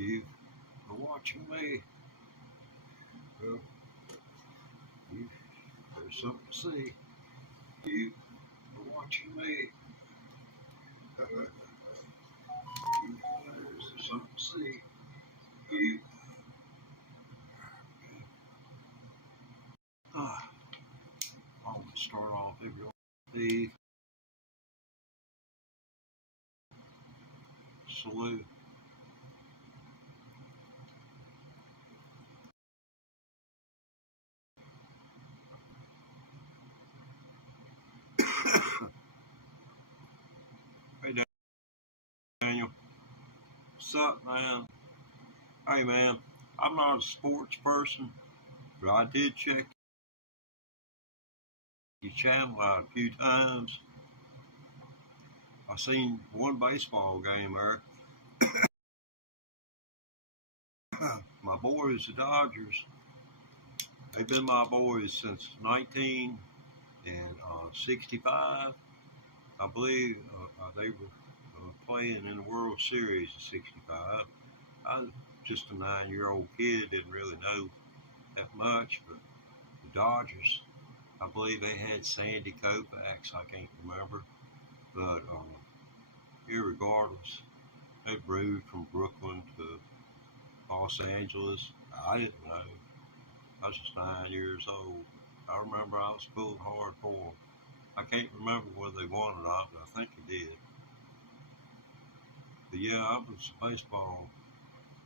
You are watching me. Well, you, there's something to see. You are watching me. There's something to see. You. Ah, I always start off every the salute. Hey Daniel, what's up, man? Hey man, I'm not a sports person, but I did check your channel out a few times. I seen one baseball game there. My boys, the Dodgers, they've been my boys since 1965. I believe they were playing in the World Series in '65. I was just a 9-year-old kid, didn't really know that much, but the Dodgers, I believe they had Sandy Koufax, I can't remember, but irregardless, they moved from Brooklyn to Los Angeles. I didn't know. I was just 9 years old. I remember I was pulling hard for them. I can't remember whether they won or not, but I think they did. But yeah, I was a baseball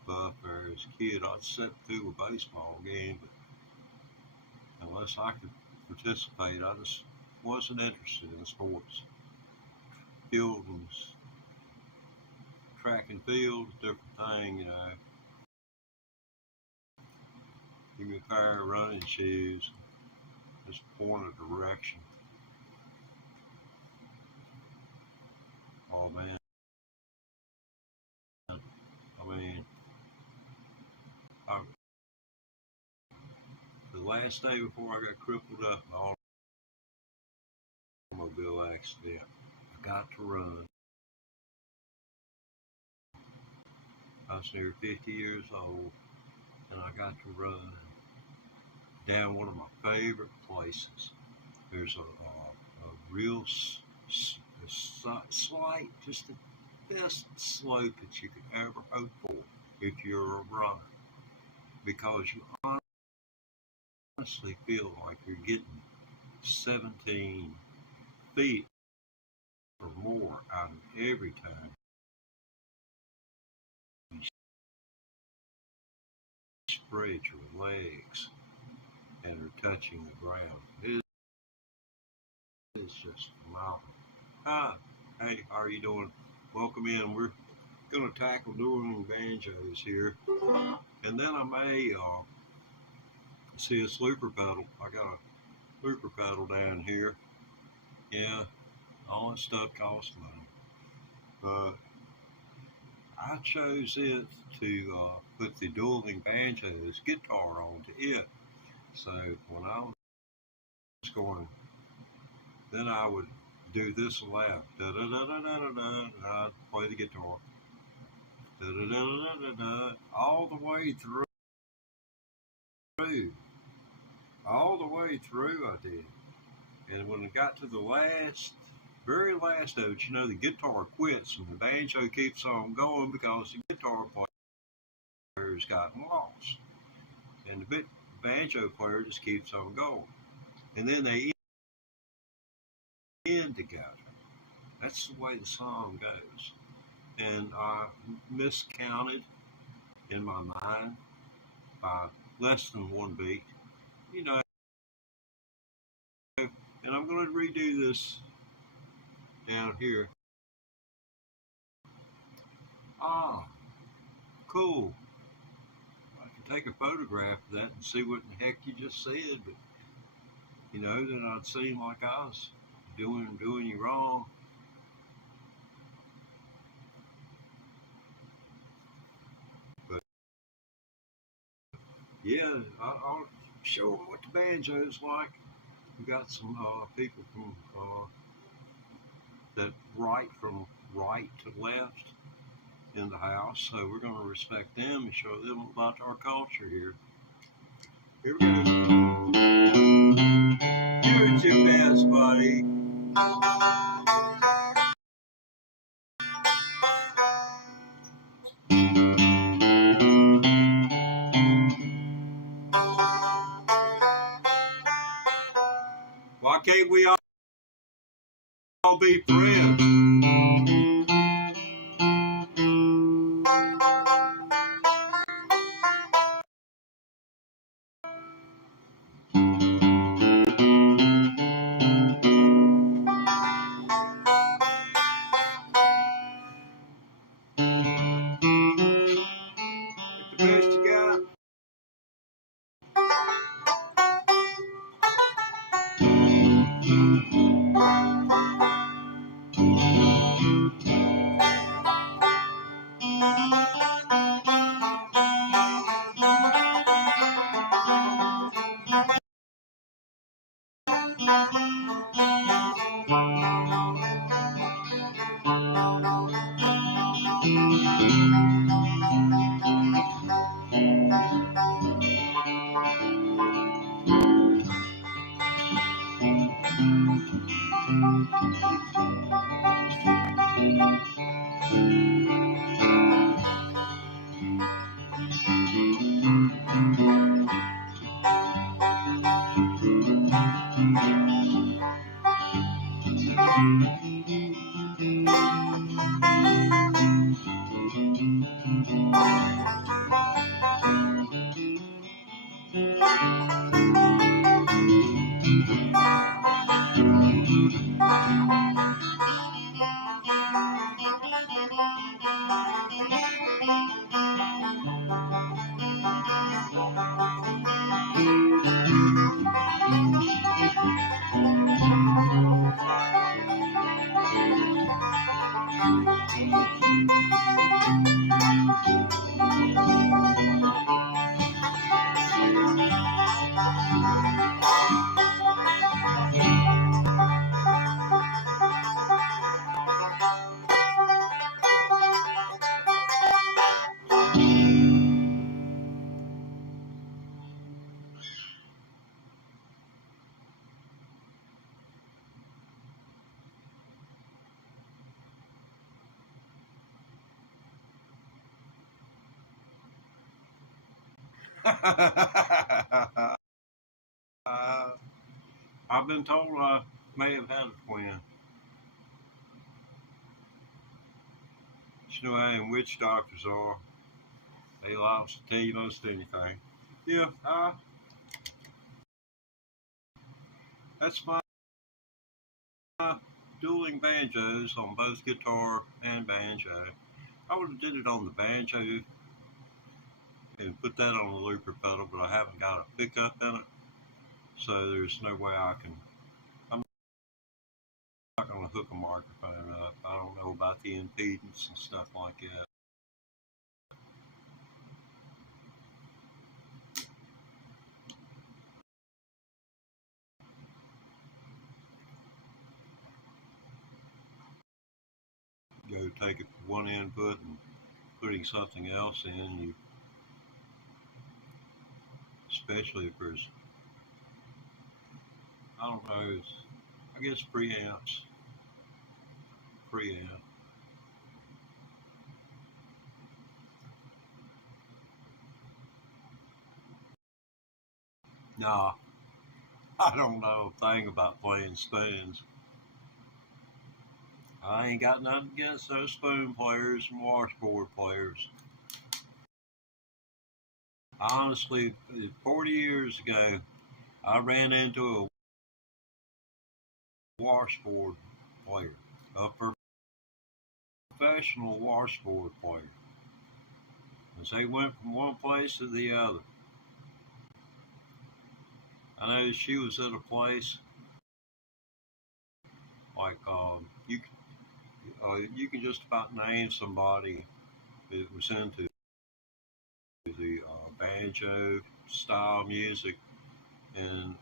buff there as a kid. I'd sit through a baseball game, but unless I could participate, I just wasn't interested in sports. Field was track and field, different thing, you know. Give me a pair of running shoes, just point a direction. Oh man, I mean, I, the last day before I got crippled up in an automobile accident, I got to run. I was near 50 years old, and I got to run down one of my favorite places. There's a real slight, just the best slope that you could ever hope for if you're a runner, because you honestly feel like you're getting 17 feet or more out of every time you spread your legs and are touching the ground. It is just phenomenal. Hi, hey, how are you doing? Welcome in. We're going to tackle dueling banjos here, and then I may see a sleeper pedal. I got a sleeper pedal down here. Yeah, all that stuff costs money, but I chose it to put the dueling banjos guitar onto it. So when I was going, then I would do this loud. Da da da da da da da. I'd play the guitar. Da da da da da da. All the way through. All the way through I did. And when it got to the very last note, you know, the guitar quits and the banjo keeps on going because the guitar player's gotten lost. And the banjo player just keeps on going. And then they end together. That's the way the song goes. And I miscounted in my mind by less than one beat, you know. And I'm going to redo this down here. Ah, cool. I can take a photograph of that and see what in the heck you just said, but you know, then I'd seem like I was doing you wrong. But yeah, I'll show them what the banjo's like. We got some people from that write from right to left. in the house, so we're going to respect them and show them about our culture here. Here we go. You're your best, buddy. Why can't we all be friends? Get the best you got. I've been told I may have had a twin. You know how them witch doctors are. They like to tell you most anything. Yeah, that's my dueling banjos on both guitar and banjo. I would have did it on the banjo and put that on the looper pedal, but I haven't got a pickup in it, so there's no way I can. I'm not going to hook a microphone up. I don't know about the impedance and stuff like that. Go take it one input and putting something else in, you, especially if there's, I don't know, I guess preamps, preamp. Nah, I don't know a thing about playing spoons. I ain't got nothing against those spoon players and washboard players. Honestly, 40 years ago, I ran into a washboard player, a professional washboard player. As they went from one place to the other. I know she was at a place like you can just about name somebody that was into the banjo style music and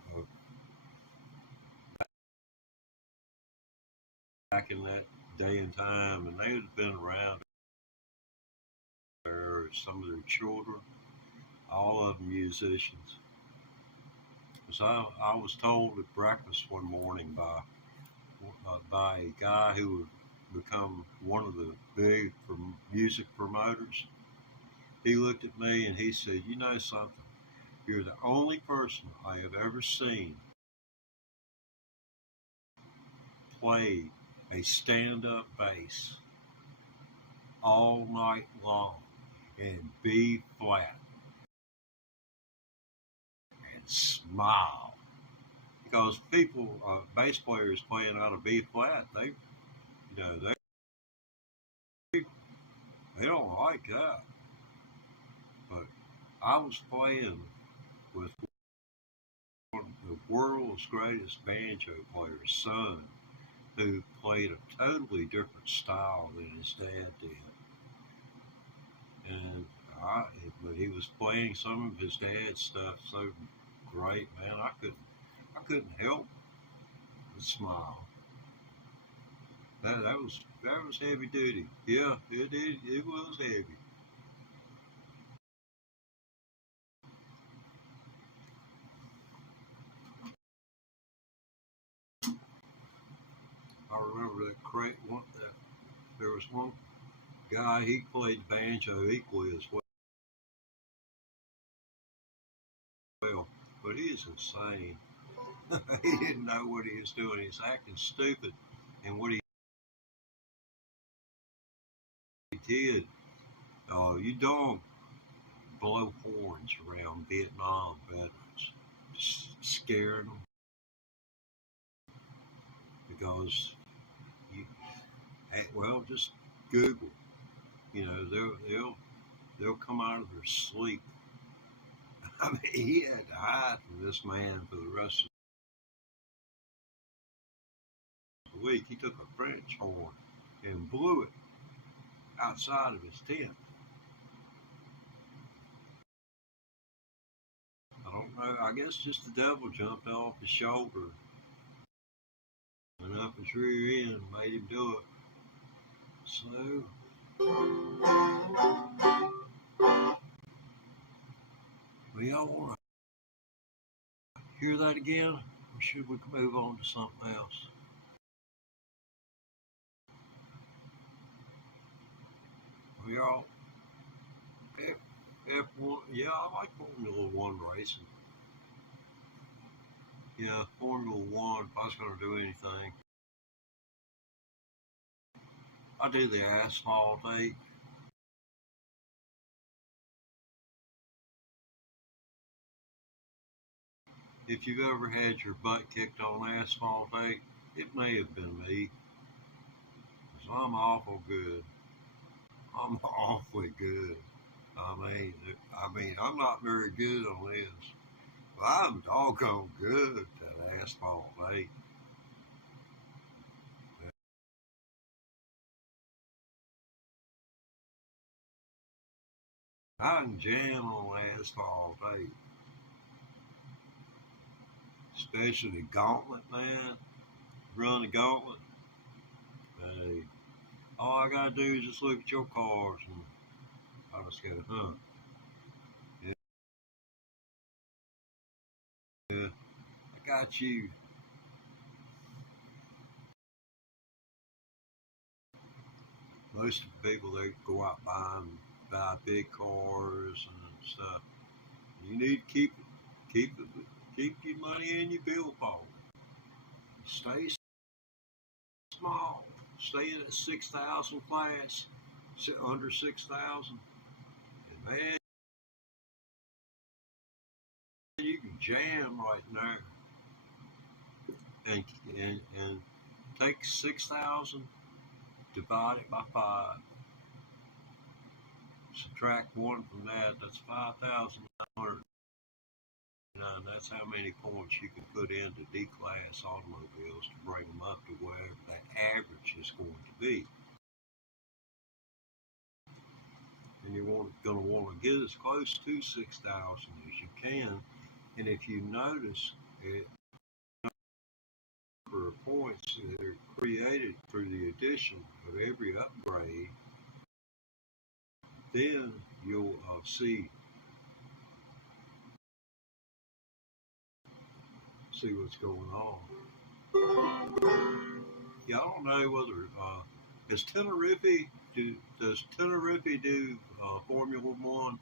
back in that day and time, and they had been around some of their children, all of them musicians. So I was told at breakfast one morning by a guy who would become one of the big music promoters. He looked at me and he said, "You know something? You're the only person I have ever seen play a stand-up bass all night long in B flat and smile." Because people, bass players playing out of B flat, they don't like that. But I was playing with one of the world's greatest banjo players' son, who played a totally different style than his dad did. And but he was playing some of his dad's stuff so great, man. I couldn't help but smile. That was heavy duty. Yeah, it was heavy. I remember that crate one that there was one guy, he played banjo equally as well, but he's insane. He didn't know what he was doing. He's acting stupid, and what he did, you don't blow horns around Vietnam veterans, just scaring them because well, just Google. They'll come out of their sleep. I mean, he had to hide from this man for the rest of the week. He took a French horn and blew it outside of his tent. I don't know. I guess just the devil jumped off his shoulder and up his rear end, made him do it. So, well, y'all want to hear that again, or should we move on to something else? Well, y'all, F, F1, yeah, I like Formula One racing. Yeah, Formula One. If I was going to do anything, I do the asphalt 8. If you've ever had your butt kicked on asphalt 8, it may have been me, 'cause I'm awful good. I'm awfully good. I'm not very good on this, but I'm doggone good at asphalt 8. I can jam on asphalt 8, especially the gauntlet, man. Run the gauntlet. Hey, all I gotta do is just look at your cars, and I just go, huh? Yeah, I got you. Most of the people, they go out buy big cars and stuff. You need to keep it, keep your money in your bill vault. Stay small. Stay in a 6,000 class, under 6,000. And man, you can jam right now and and take 6,000, divide it by 5, subtract 1 from that. That's 5,900. That's how many points you can put into D-class automobiles to bring them up to wherever that average is going to be. And you're going to want to get as close to 6,000 as you can. And if you notice, it number of points that are created through the addition of every upgrade, then you'll see what's going on. Yeah, I don't know whether is Tenerife does Tenerife do Formula One?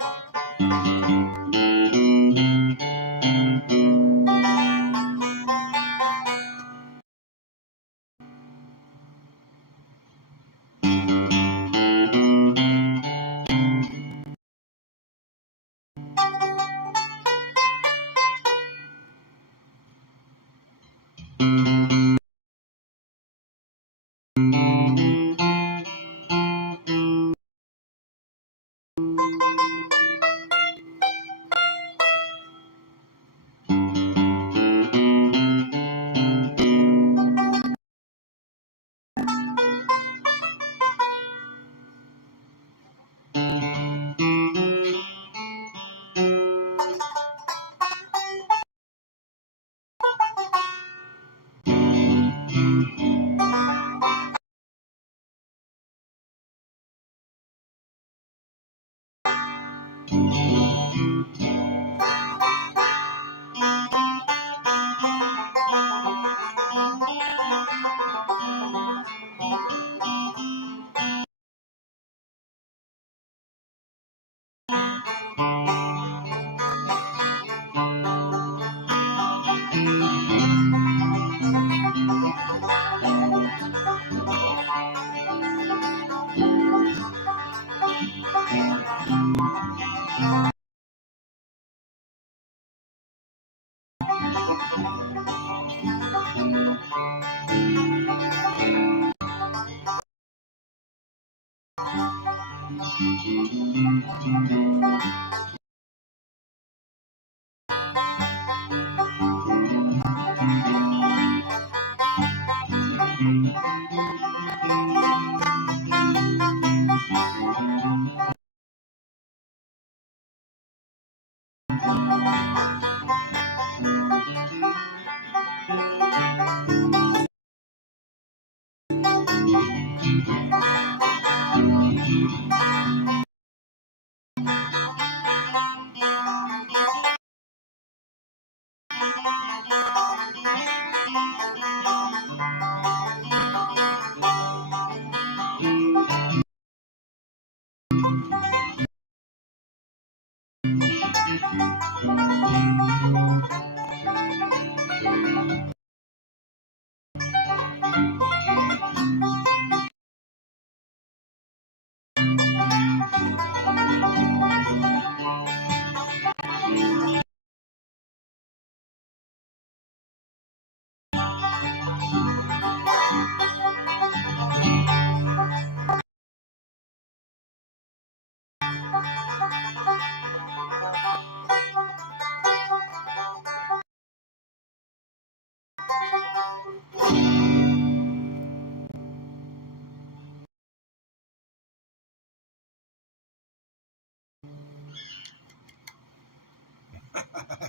I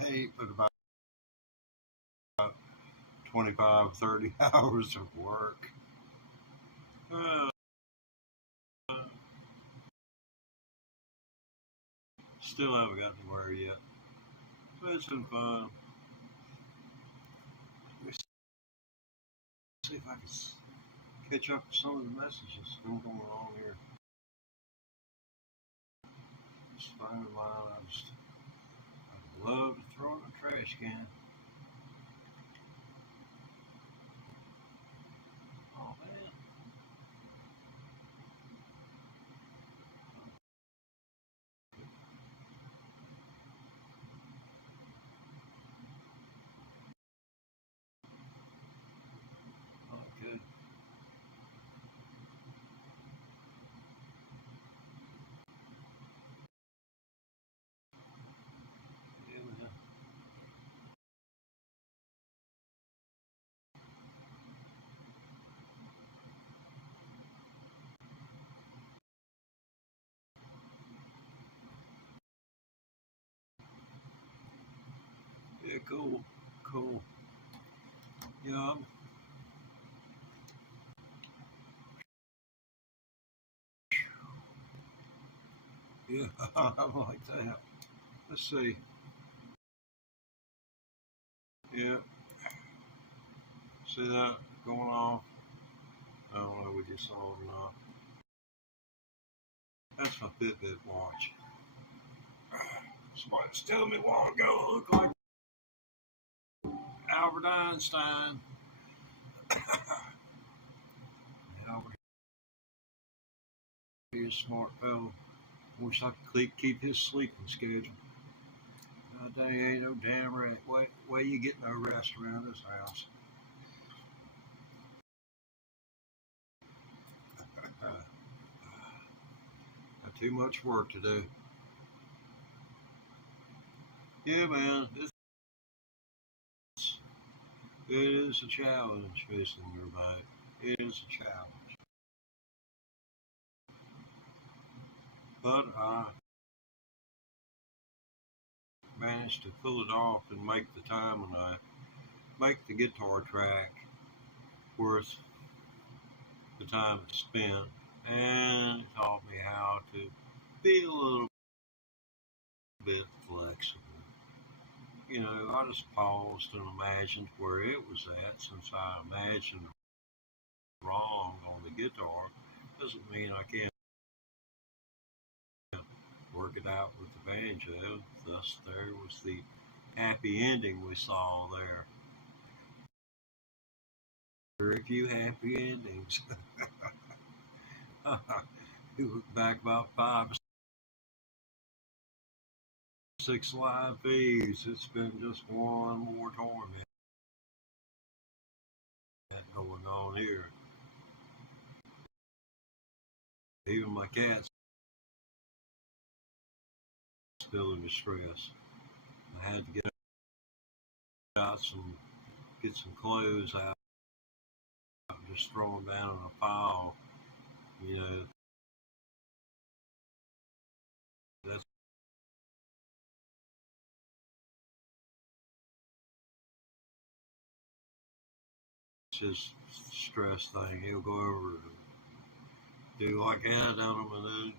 ate for about 25, 30 hours of work. Uh, Still haven't gotten to where yet. So it's been fun. Let me see if I can catch up with some of the messages still going on here. Just find a line I'd love to throw in a trash can. Oh man. Oh, good. Yeah, yeah, cool. Cool. Yeah, yeah, I'm like that. Let's see. Yeah, see that going off? I don't know what you saw or not. That's my Fitbit watch. Somebody was telling me a while ago I look like Albert Einstein. Albert, he's a smart fellow. Wish I could keep his sleeping schedule. Nowadays ain't no damn right. Way you get no rest around this house. Got too much work to do. Yeah, man, it is a challenge facing your bike. It is a challenge. But I managed to pull it off and make the time, and I make the guitar track worth the time it spent, and it taught me how to be a little bit flexible. You know, I just paused and imagined where it was at. Since I imagined wrong on the guitar, doesn't mean I can't work it out with the banjo. Thus, there was the happy ending we saw there. Very few happy endings. You look back about 5 or 6 live feeds. It's been just one more torment going on here. Even my cat's still in distress. I had to get some clothes out, and just throw them down in a pile. You know, that's his stress thing. He'll go over and do like that on him and then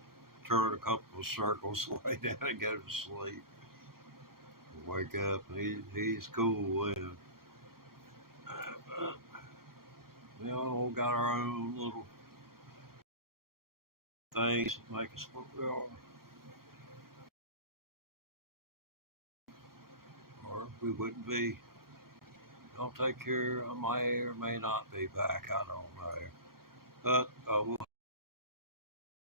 turn a couple of circles, lay down and go to sleep. Wake up and he's cool with it. But we all got our own little things that make us what we are. Or we wouldn't be. I'll take care. I may or may not be back. I don't know. But we'll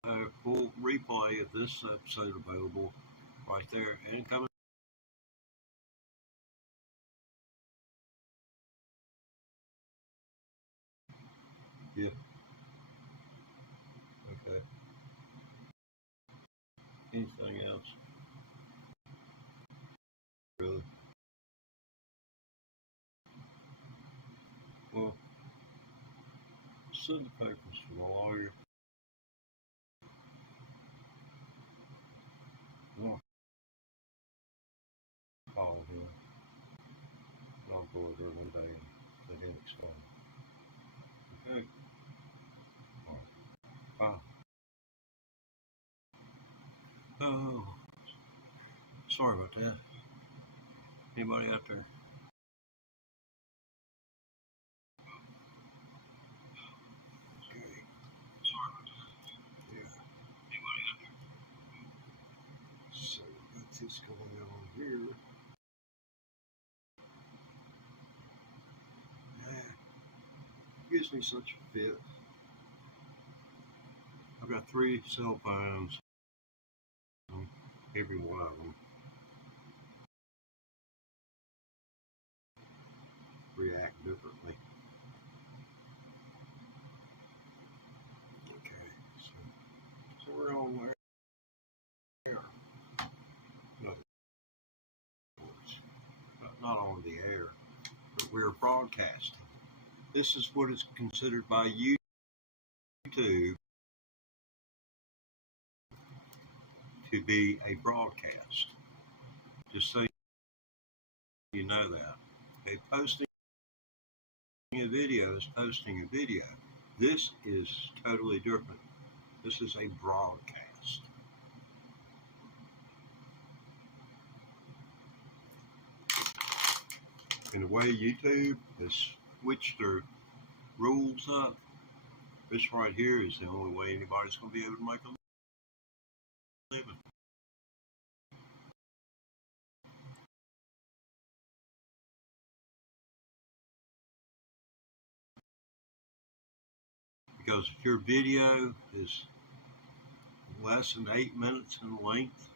have a full replay of this episode available right there. And coming. Yeah. Okay. Anything else? Really? Well, send the papers to the lawyer. I'll call him. I'll go over there one day and let him explain. Okay. All right. Bye. Oh, sorry about that. Anybody out there? Okay. Yeah. So what's this going on here? Gives me such a fit. I've got 3 cell phones. Every one of them react differently. Okay, so we're on air. In other words, not on the air, but we're broadcasting. This is what is considered by YouTube to be a broadcast. Just so you know that. Okay, posting a video is posting a video. This is totally different. This is a broadcast. And the way YouTube has switched their rules up, this right here is the only way anybody's going to be able to make a living. because if your video is less than 8 minutes in length,